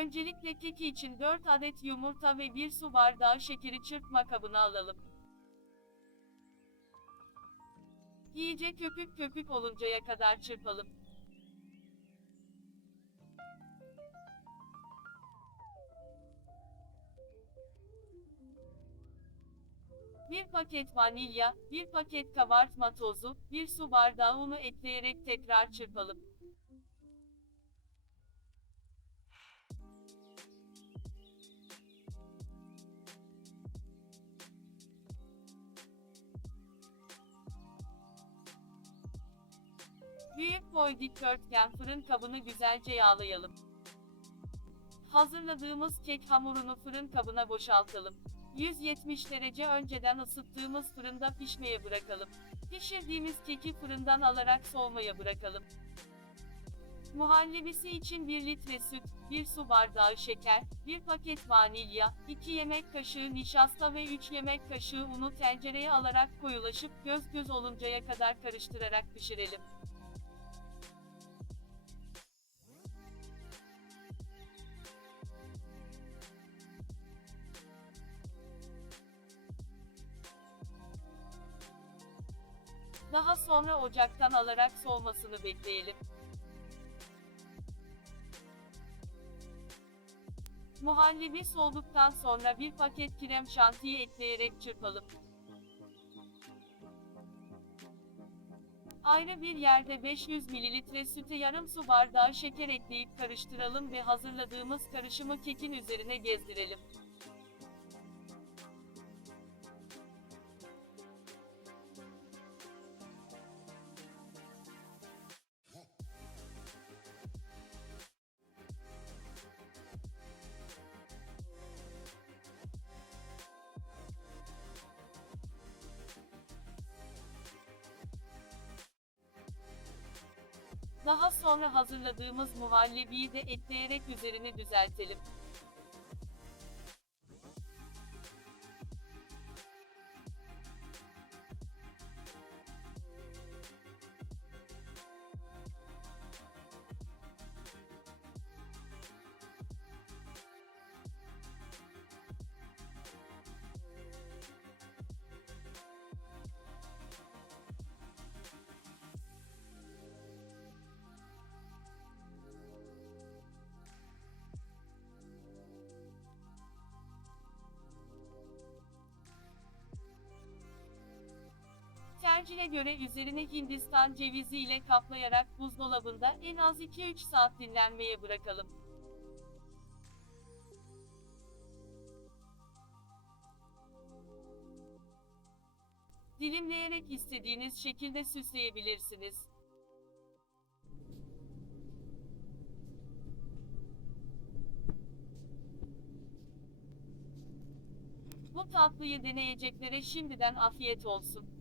Öncelikle keki için 4 adet yumurta ve 1 su bardağı şekeri çırpma kabına alalım. İyice köpük köpük oluncaya kadar çırpalım. Bir paket vanilya, bir paket kabartma tozu, bir su bardağı unu ekleyerek tekrar çırpalım. Büyük boy dikdörtgen fırın kabını güzelce yağlayalım. Hazırladığımız kek hamurunu fırın kabına boşaltalım. 170 derece önceden ısıttığımız fırında pişmeye bırakalım. Pişirdiğimiz keki fırından alarak soğumaya bırakalım. Muhallebisi için 1 litre süt, 1 su bardağı şeker, 1 paket vanilya, 2 yemek kaşığı nişasta ve 3 yemek kaşığı unu tencereye alarak koyulaşıp göz göz oluncaya kadar karıştırarak pişirelim. Daha sonra ocaktan alarak soğumasını bekleyelim. Muhallebi soğuduktan sonra bir paket krem şantiyi ekleyerek çırpalım. Ayrı bir yerde 500 ml süte yarım su bardağı şeker ekleyip karıştıralım ve hazırladığımız karışımı kekin üzerine gezdirelim. Daha sonra hazırladığımız muhallebiyi de ekleyerek üzerini düzeltelim. Tercihe göre üzerine Hindistan cevizi ile kaplayarak buzdolabında en az 2-3 saat dinlenmeye bırakalım. Dilimleyerek istediğiniz şekilde süsleyebilirsiniz. Bu tatlıyı deneyeceklere şimdiden afiyet olsun.